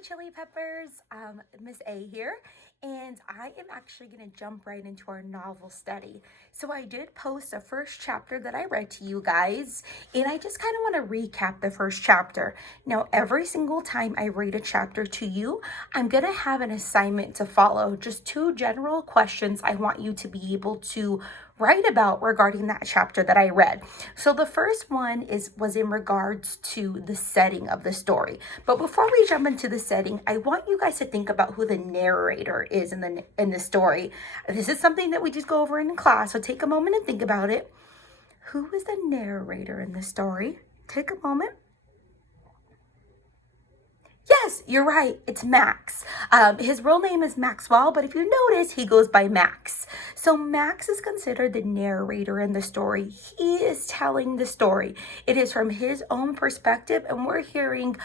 Chili Peppers. Miss A here, and I am actually going to jump right into our novel study. So, I did post a first chapter that I read to you guys, and I just kind of want to recap the first chapter. Now, every single time I read a chapter to you, I'm going to have an assignment to follow, just two general questions I want you to be able to write about regarding that chapter that I read. So the first one was in regards to the setting of the story. But before we jump into the setting, I want you guys to think about who the narrator is in the story. This is something that we just go over in class, so take a moment and think about it. Who is the narrator in the story? Take a moment. Yes, you're right. It's Max. His real name is Maxwell, but if you notice, he goes by Max. So Max is considered the narrator in the story. He is telling the story. It is from his own perspective, and we're hearing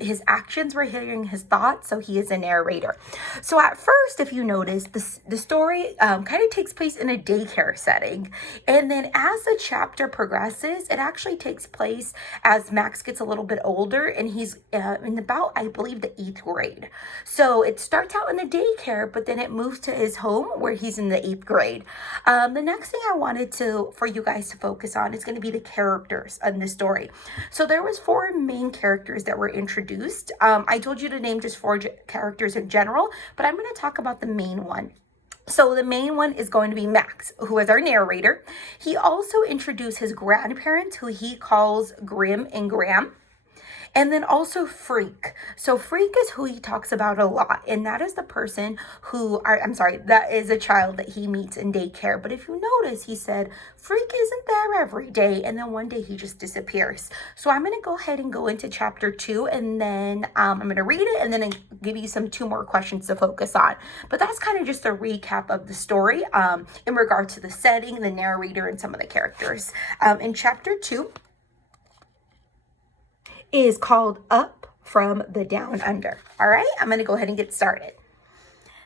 his actions, we're hearing his thoughts, so he is a narrator. So at first, if you notice, the story kind of takes place in a daycare setting. And then as the chapter progresses, it actually takes place as Max gets a little bit older, and he's in about, I believe, the 8th grade. So it starts out in the daycare, but then it moves to his home where he's in the 8th grade. The next thing I wanted for you guys to focus on is going to be the characters in the story. So there was 4 main characters that were introduced. I told you to name just 4 characters in general, but I'm going to talk about the main one. So the main one is going to be Max, who is our narrator. He also introduced his grandparents, who he calls Grim and Graham. And then also Freak. So Freak is who he talks about a lot. And that is the person that is a child that he meets in daycare. But if you notice, he said Freak isn't there every day. And then one day he just disappears. So I'm going to go ahead and go into chapter 2. And then I'm going to read it. And then give you 2 more questions to focus on. But that's kind of just a recap of the story in regard to the setting, the narrator, and some of the characters. In chapter 2, is called Up from the Down Under. All right, I'm going to go ahead and get started.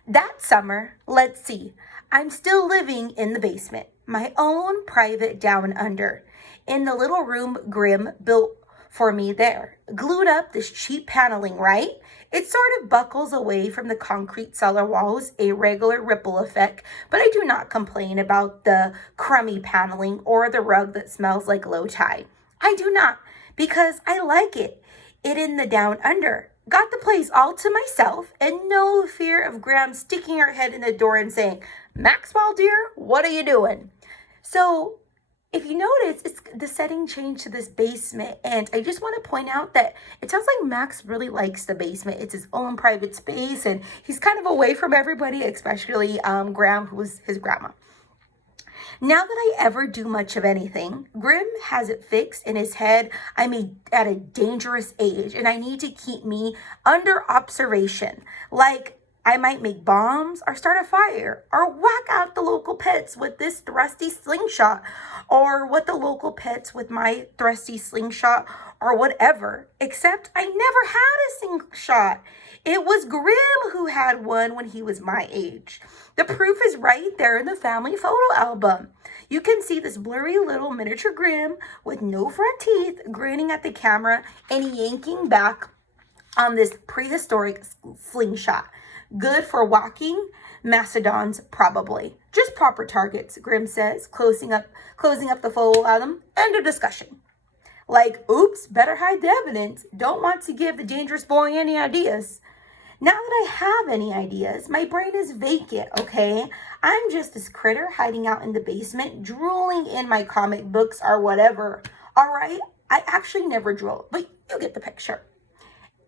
That summer, let's see, I'm still living in the basement, my own private down under, in the little room Grim built for me there. Glued up this cheap paneling, right? It sort of buckles away from the concrete cellar walls, a regular ripple effect, but I do not complain about the crummy paneling or the rug that smells like low tide. I do not, because I like it. It in the down under. Got the place all to myself and no fear of Graham sticking her head in the door and saying, Maxwell, dear, what are you doing? So if you notice, it's the setting changed to this basement. And I just want to point out that it sounds like Max really likes the basement. It's his own private space and he's kind of away from everybody, especially Graham, who was his grandma. Now that I ever do much of anything, Grim has it fixed in his head I'm at a dangerous age and I need to keep me under observation. Like I might make bombs or start a fire or whack out the local pets with this thrusty slingshot or what the local pets with my thrusty slingshot or whatever. Except I never had a slingshot. It was Grim who had one when he was my age. The proof is right there in the family photo album. You can see this blurry little miniature Grim with no front teeth grinning at the camera and yanking back on this prehistoric slingshot. Good for walking mastodons, probably. Just proper targets, Grim says, closing up the photo album. End of discussion. Like, oops, better hide the evidence. Don't want to give the dangerous boy any ideas. Now that I have any ideas, my brain is vacant, okay? I'm just this critter hiding out in the basement, drooling in my comic books or whatever. All right? I actually never drool, but you get the picture.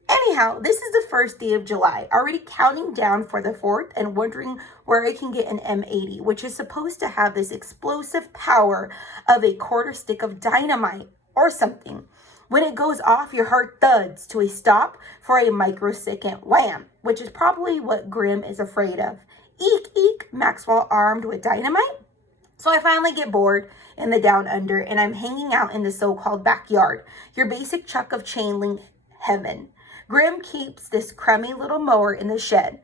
Anyhow, this is the first day of July, already counting down for the 4th and wondering where I can get an M80, which is supposed to have this explosive power of a quarter stick of dynamite or something. When it goes off, your heart thuds to a stop for a microsecond wham, which is probably what Grim is afraid of. Eek, eek, Maxwell armed with dynamite. So I finally get bored in the down under and I'm hanging out in the so-called backyard, your basic chuck of chain link heaven. Grim keeps this crummy little mower in the shed.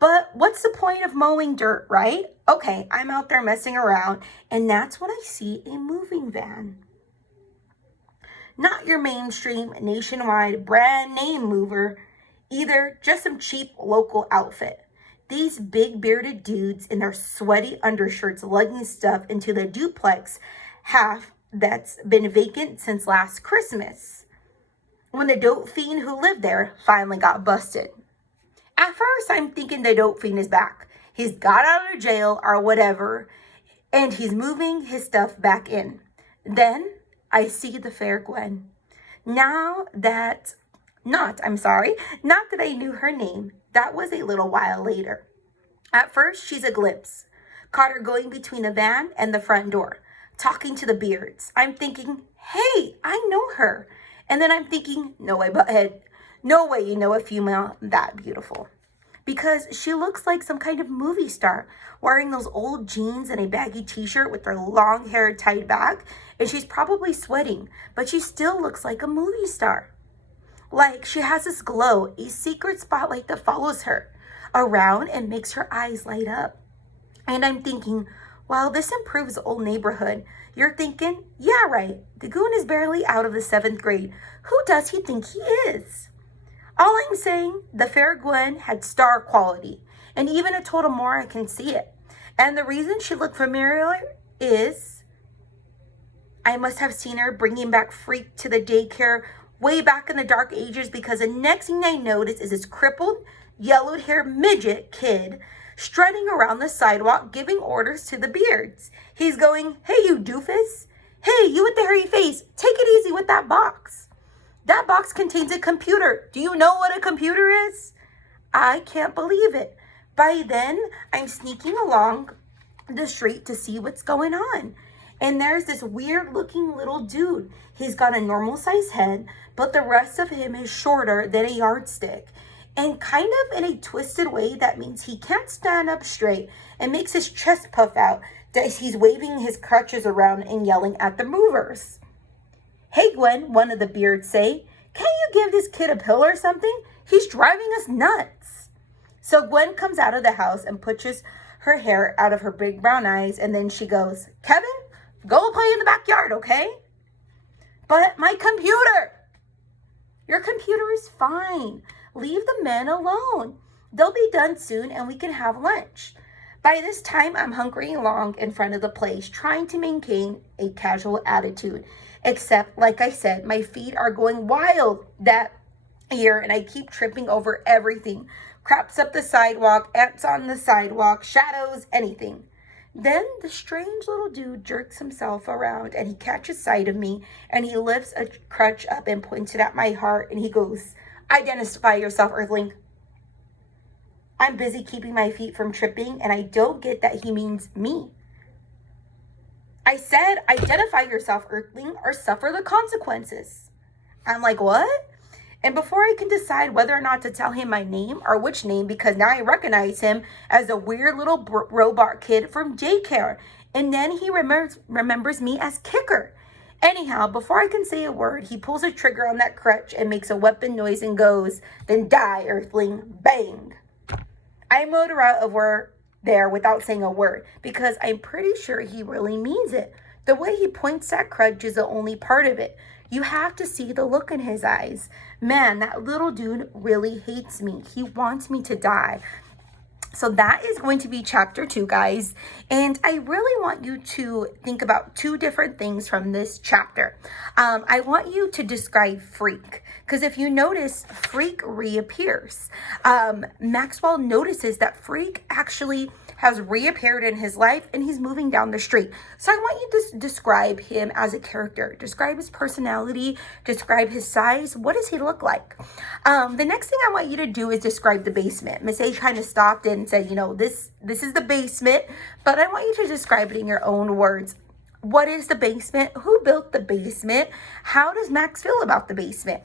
But what's the point of mowing dirt, right? Okay, I'm out there messing around and that's when I see a moving van. Not your mainstream, nationwide, brand name mover. either just some cheap local outfit. These big bearded dudes in their sweaty undershirts lugging stuff into the duplex half that's been vacant since last Christmas, when the dope fiend who lived there finally got busted. At first, I'm thinking the dope fiend is back. He's got out of jail or whatever, and he's moving his stuff back in. Then I see the fair Gwen. Not that I knew her name. That was a little while later. At first, she's a glimpse. Caught her going between the van and the front door, talking to the beards. I'm thinking, hey, I know her. And then I'm thinking, no way, butthead. No way you know a female that beautiful. Because she looks like some kind of movie star, wearing those old jeans and a baggy t-shirt with her long hair tied back, and she's probably sweating, but she still looks like a movie star. Like she has this glow, a secret spotlight that follows her around and makes her eyes light up. And I'm thinking, wow, this improves the old neighborhood. You're thinking, yeah, right, the goon is barely out of the 7th grade. Who does he think he is? All I'm saying, the fair Gwen had star quality, and even I told more, I can see it. And the reason she looked familiar is I must have seen her bringing back Freak to the daycare way back in the dark ages, because the next thing I notice is this crippled, yellowed-haired midget kid strutting around the sidewalk giving orders to the beards. He's going, hey, you doofus. Hey, you with the hairy face, take it easy with that box. That box contains a computer. Do you know what a computer is? I can't believe it. By then, I'm sneaking along the street to see what's going on. And there's this weird looking little dude. He's got a normal size head, but the rest of him is shorter than a yardstick. And kind of in a twisted way that means he can't stand up straight and makes his chest puff out as he's waving his crutches around and yelling at the movers. Hey, Gwen, one of the beards say, can't you give this kid a pill or something? He's driving us nuts. So Gwen comes out of the house and pushes her hair out of her big brown eyes, and then she goes, Kevin, go play in the backyard, okay? But my computer! Your computer is fine. Leave the men alone. They'll be done soon and we can have lunch. By this time, I'm hunkering along in front of the place, trying to maintain a casual attitude. Except, like I said, my feet are going wild that year and I keep tripping over everything. Craps up the sidewalk, ants on the sidewalk, shadows, anything. Then the strange little dude jerks himself around and he catches sight of me and he lifts a crutch up and points it at my heart and he goes, identify yourself, Earthling. I'm busy keeping my feet from tripping and I don't get that he means me. I said, identify yourself, Earthling, or suffer the consequences. I'm like, what? And before I can decide whether or not to tell him my name or which name, because now I recognize him as a weird little robot kid from daycare. And then he remembers me as Kicker. Anyhow, before I can say a word, he pulls a trigger on that crutch and makes a weapon noise and goes, then die, Earthling, bang. I motor out of there without saying a word because I'm pretty sure he really means it. The way he points that crutch is the only part of it. You have to see the look in his eyes. Man, that little dude really hates me. He wants me to die. So that is going to be chapter 2, guys. And I really want you to think about 2 different things from this chapter. I want you to describe Freak. Because if you notice, Freak reappears. Maxwell notices that Freak actually has reappeared in his life and he's moving down the street. So I want you to describe him as a character. Describe his personality. Describe his size. What does he look like? The next thing I want you to do is describe the basement. Miss A kind of stopped and said, you know, this is the basement, but I want you to describe it in your own words. What is the basement? Who built the basement? How does Max feel about the basement?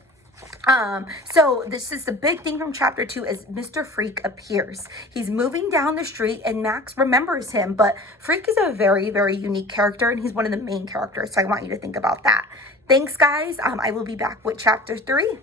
So this is the big thing from chapter 2 as Mr. Freak appears. He's moving down the street and Max remembers him, but Freak is a very, very unique character and he's one of the main characters. So I want you to think about that. Thanks, guys. I will be back with chapter 3.